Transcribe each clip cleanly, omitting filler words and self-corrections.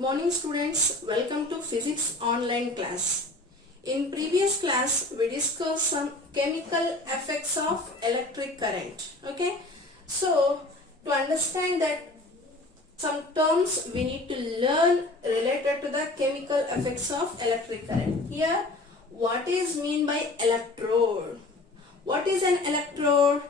Good morning students, welcome to physics online class. In previous class we discussed some chemical effects of electric current. Okay, so to understand that some terms we need to learn related to the chemical effects of electric current. Here what is mean by electrode? What is an electrode?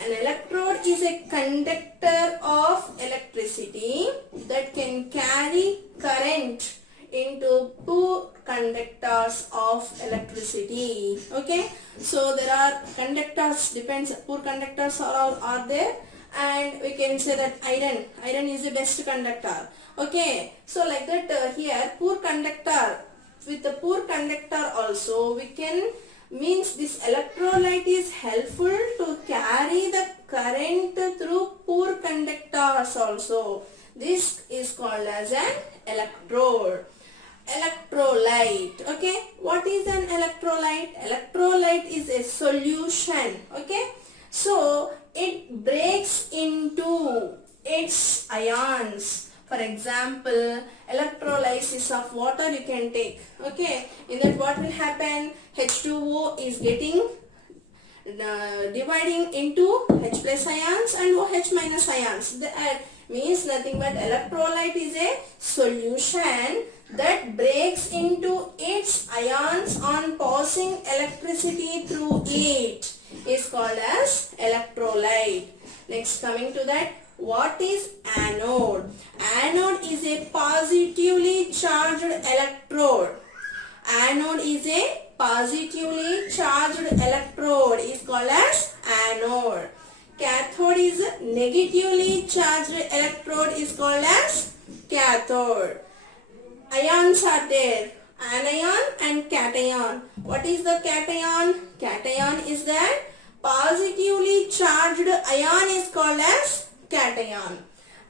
An electrode is a conductor of electricity that can carry current into two conductors of electricity. Okay, so there are conductors, depends, poor conductors are there, and we can say that iron is the best conductor. Okay, so like that here poor conductor, with the poor conductor also we can means this electrolyte is helpful to carry the current through poor conductors also. This is called as an electrode. Electrolyte. Okay, what is an electrolyte? Electrolyte is a solution. Okay, so it breaks into its ions. For example, electrolysis of water you can take. Okay, in that what will happen? H2O is getting dividing into H plus ions and OH minus ions. That means nothing but electrolyte is a solution that breaks into its ions on passing electricity through it is called as electrolyte. Next, coming to that, what is anode? Anode is a positively charged electrode. Anode is a positively charged electrode is called as anode. Cathode is a negatively charged electrode is called as cathode. Ions are there, anion and cation. What is the cation? Cation is that positively charged ion is called as cation,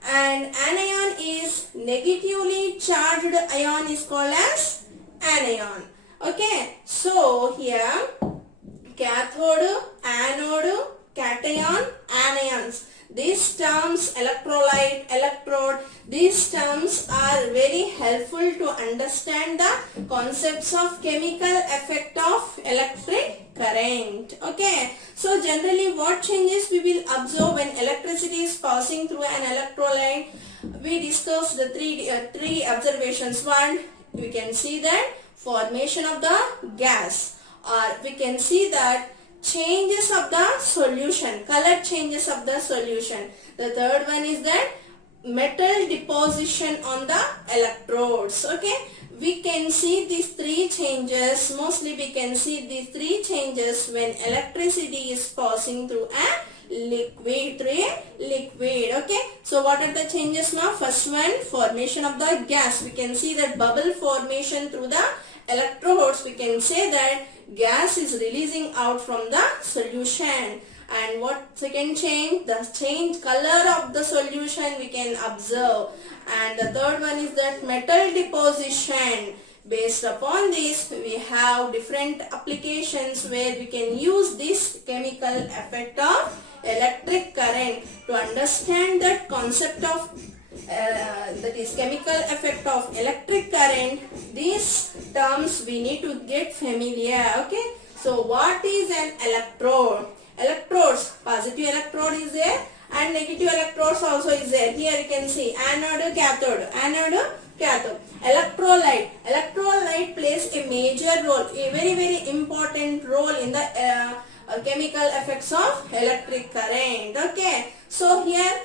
and anion is negatively charged ion is called as anion. Okay, so here cathode, anode, cation, anions, these terms, electrolyte, electrode, these terms are very helpful to understand the concepts of chemical effect of electric current. Okay, so generally what changes we will observe when electricity is passing through an electrolyte? We discussed the three observations. One, we can see that formation of the gas, or we can see that changes of the solution, color changes of the solution. The third one is that metal deposition on the electrodes. Okay, we can see these three changes, mostly we can see these three changes when electricity is passing through a liquid, Okay, so what are the changes now? First one, formation of the gas. We can see that bubble formation through the electrodes. We can say that gas is releasing out from the solution. And what second change? The change color of the solution we can observe. And the third one is that metal deposition. Based upon this, we have different applications where we can use this chemical effect of electric current to understand that concept of that is chemical effect of electric current. These terms we need to get familiar. Okay, so what is an electrode? Electrodes, positive electrode is there and negative electrodes also is there. Here you can see anode, cathode, anode, cathode. Electrolyte, electrolyte plays a major role, a very important role in the chemical effects of electric current. Okay, so here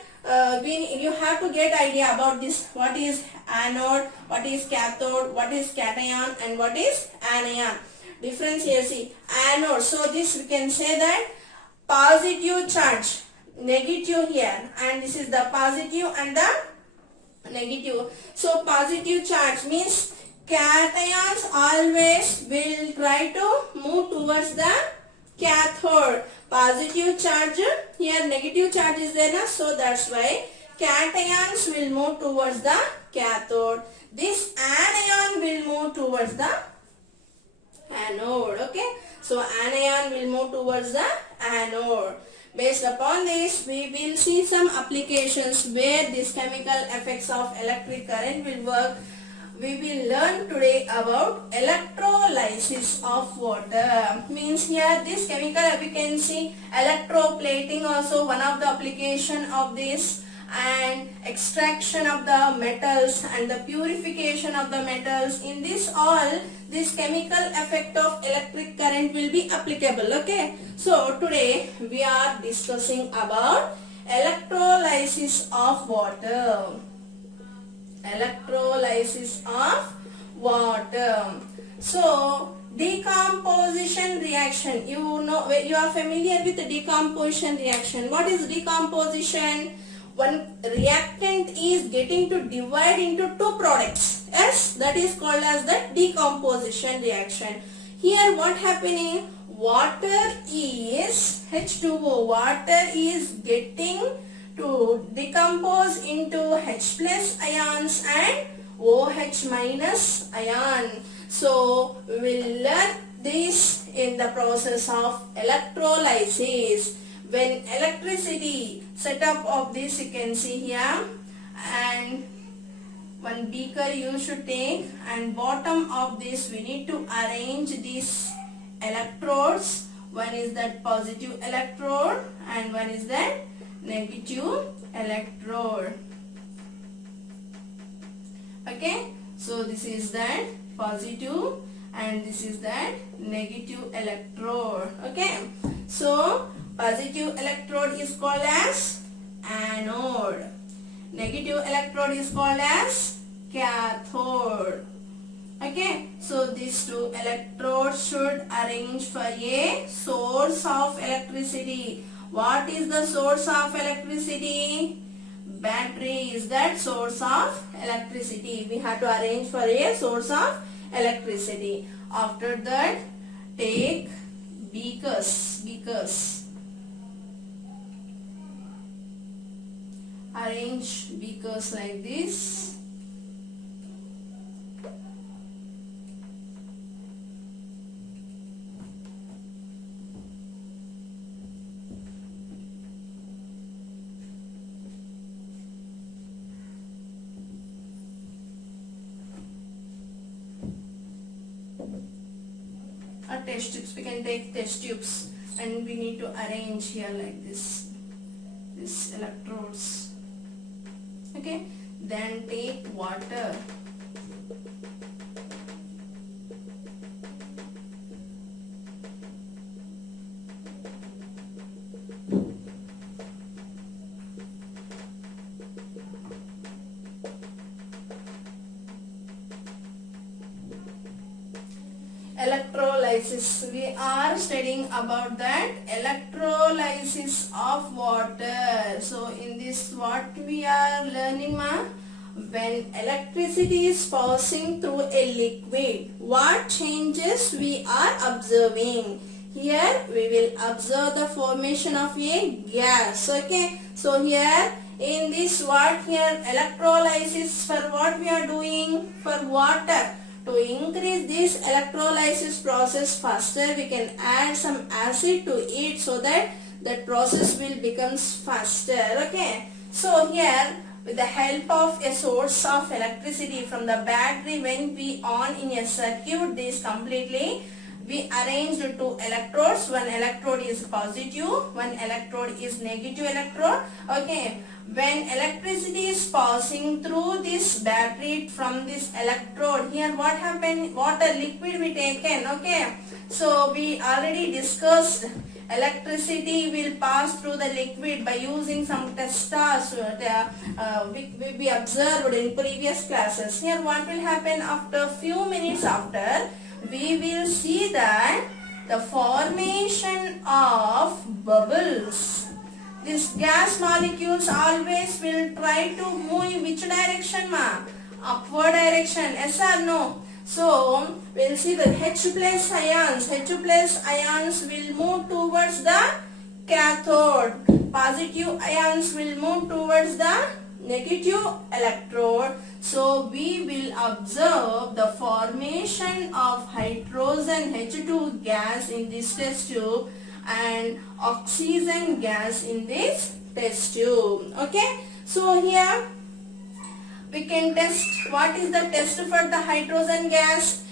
you have to get idea about this. What is anode, what is cathode, what is cation, and what is anion. Difference here, see anode. So this we can say that positive charge, negative here, and this is the positive and the negative. So positive charge means cations always will try to move towards the cathode. Positive charge, here negative charge is there, so that's why cations will move towards the cathode. This anion will move towards the anode. Okay, so anion will move towards the anode. Based upon this, we will see some applications where these chemical effects of electric current will work. We will learn today about electrolysis of water. Means here this chemical, we can see electroplating also one of the application of this, and extraction of the metals and the purification of the metals. In this all, this chemical effect of electric current will be applicable. Okay, so today we are discussing about electrolysis of water. Electrolysis of water. So decomposition reaction, you know, you are familiar with the decomposition reaction. What is decomposition? One reactant is getting to divide into two products. Yes, that is called as the decomposition reaction. Here what happening? Water is H2O. Water is getting to decompose into H plus ions and OH minus ion. So we will learn this in the process of electrolysis. When electricity setup of this, you can see here, and one beaker you should take, and bottom of this we need to arrange these electrodes. One is that positive electrode and one is that negative electrode. Okay, so this is that positive and this is that negative electrode. Okay, so positive electrode is called as anode, negative electrode is called as cathode. Okay, so these two electrodes should arrange for a source of electricity. What is the source of electricity? Battery is that source of electricity. We have to arrange for a source of electricity. After that, take beakers. Arrange beakers like this. Test tubes, we can take test tubes and we need to arrange here like this, these electrodes. Okay, then take water. Electrolysis, we are studying about that electrolysis of water. So in this what we are learning, ma? When electricity is passing through a liquid, what changes we are observing? Here we will observe the formation of a gas. Okay, so here in this what here electrolysis, for what we are doing? For water. To increase this electrolysis process faster, we can add some acid to it so that the process will becomes faster. Okay, so here with the help of a source of electricity from the battery, when we on in a circuit, this completely we arranged two electrodes. One electrode is positive, one electrode is negative electrode. Okay, when electricity is passing through this battery from this electrode, here what happened? Water liquid we taken. Okay, so we already discussed electricity will pass through the liquid by using some testers we observed in previous classes. Here what will happen after few minutes after, we will see that the formation of bubbles. These gas molecules always will try to move in which direction, ma? Upward direction, yes or no? So we'll see the H plus ions. H plus ions will move towards the cathode. Positive ions will move towards the negative electrode. So we will observe the formation of hydrogen H2 gas in this test tube, and oxygen gas in this test tube. Okay, so here we can test. What is the test for the hydrogen gas?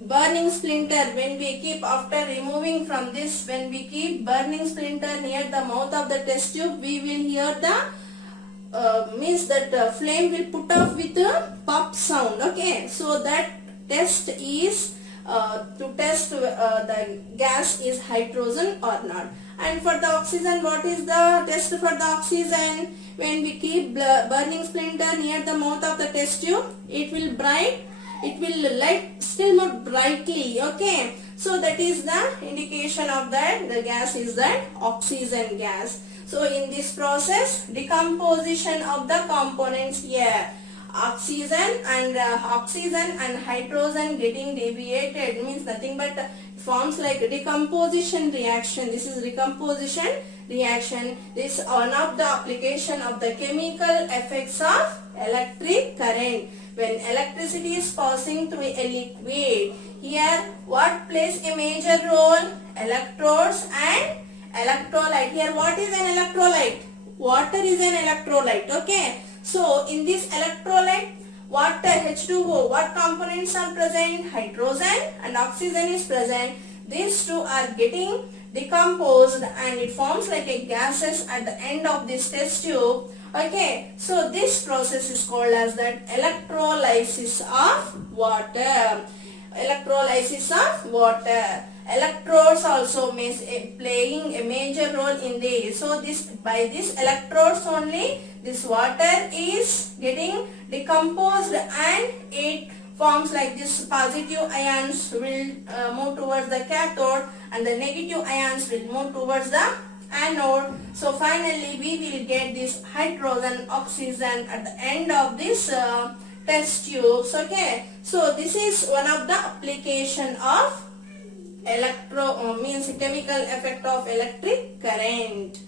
Burning splinter. When we keep, after removing from this, when we keep burning splinter near the mouth of the test tube, we will hear the means that flame will put off with a pop sound. Okay, so that test is to test the gas is hydrogen or not. And for the oxygen, what is the test for the oxygen? When we keep burning splinter near the mouth of the test tube, it will light still more brightly. Okay, so that is the indication of that the gas is that oxygen gas. So in this process, decomposition of the components here, oxygen and hydrogen getting deviated means nothing but forms like decomposition reaction. This is decomposition reaction. This is one of the application of the chemical effects of electric current. When electricity is passing through a liquid, here what plays a major role? Electrodes and electrolyte. Here what is an electrolyte? Water is an electrolyte. Okay, so in this electrolyte, water, H2O, what components are present? Hydrogen and oxygen is present. These two are getting decomposed and it forms like a gases at the end of this test tube. Okay, so this process is called as that electrolysis of water. Electrolysis of water. Electrodes also playing a major role in this. So this, by this electrodes only, this water is getting decomposed and it forms like this. Positive ions will move towards the cathode and the negative ions will move towards the anode. So finally we will get this hydrogen, oxygen at the end of this test tubes. Okay, so this is one of the application of means chemical effect of electric current.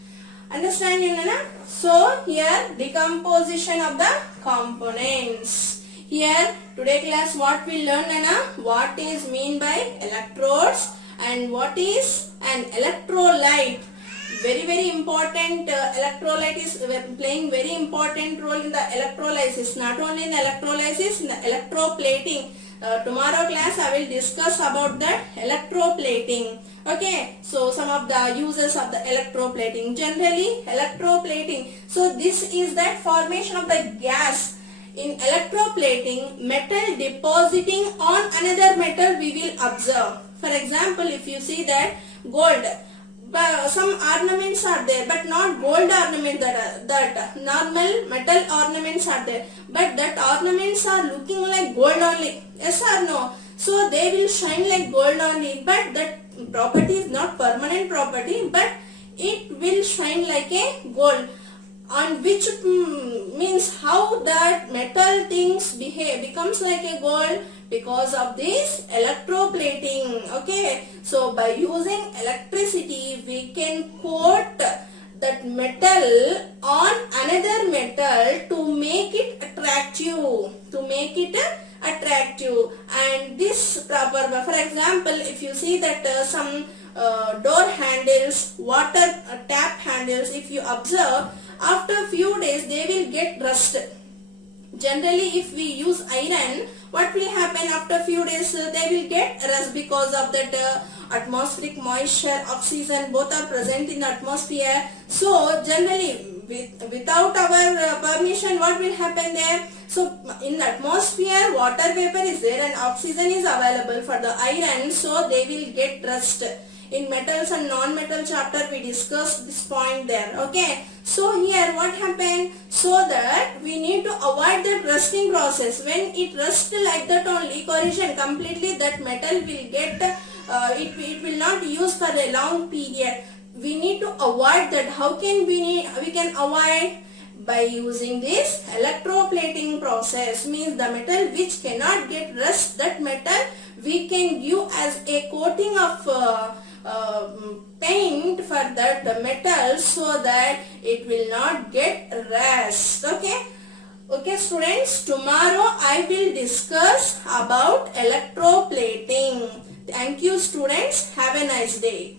Understand you, Nana? So here decomposition of the components. Here today class what we learn, Nana? What is mean by electrodes and what is an electrolyte. Very important. Electrolyte is playing very important role in the electrolysis. Not only in the electrolysis, in the electroplating. Tomorrow class I will discuss about that electroplating. Okay, so some of the uses of the electroplating. Generally electroplating. So this is that formation of the gas. In electroplating, metal depositing on another metal we will observe. For example, if you see that gold, some ornaments are there but not gold ornament, that normal metal ornaments are there, but that ornaments are looking like gold only. Yes or no? So they will shine like gold only, but that property is not permanent property, but it will shine like a gold. On which means how that metal things behave becomes like a gold because of this electroplating. Okay, so by using electricity we can coat that metal on another metal to make it attractive, and this proper, for example, if you see that some door handles, water tap handles, if you observe, after few days they will get rust. Generally if we use iron, what will happen after few days? They will get rust because of that atmospheric moisture, oxygen both are present in the atmosphere. So generally without our permission, what will happen there? So in the atmosphere water vapor is there and oxygen is available for the iron, so they will get rust. In metals and non-metal chapter we discussed this point there. Okay, so here what happened? So that we need to avoid that rusting process. When it rusts like that only, corrosion completely, that metal will get it will not use for a long period. We need to avoid that. How can we can avoid? By using this electroplating process. Means the metal which cannot get rust, that metal we can give as a coating of paint for that metal, so that it will not get rust. Okay students, tomorrow I will discuss about electroplating. Thank you students, have a nice day.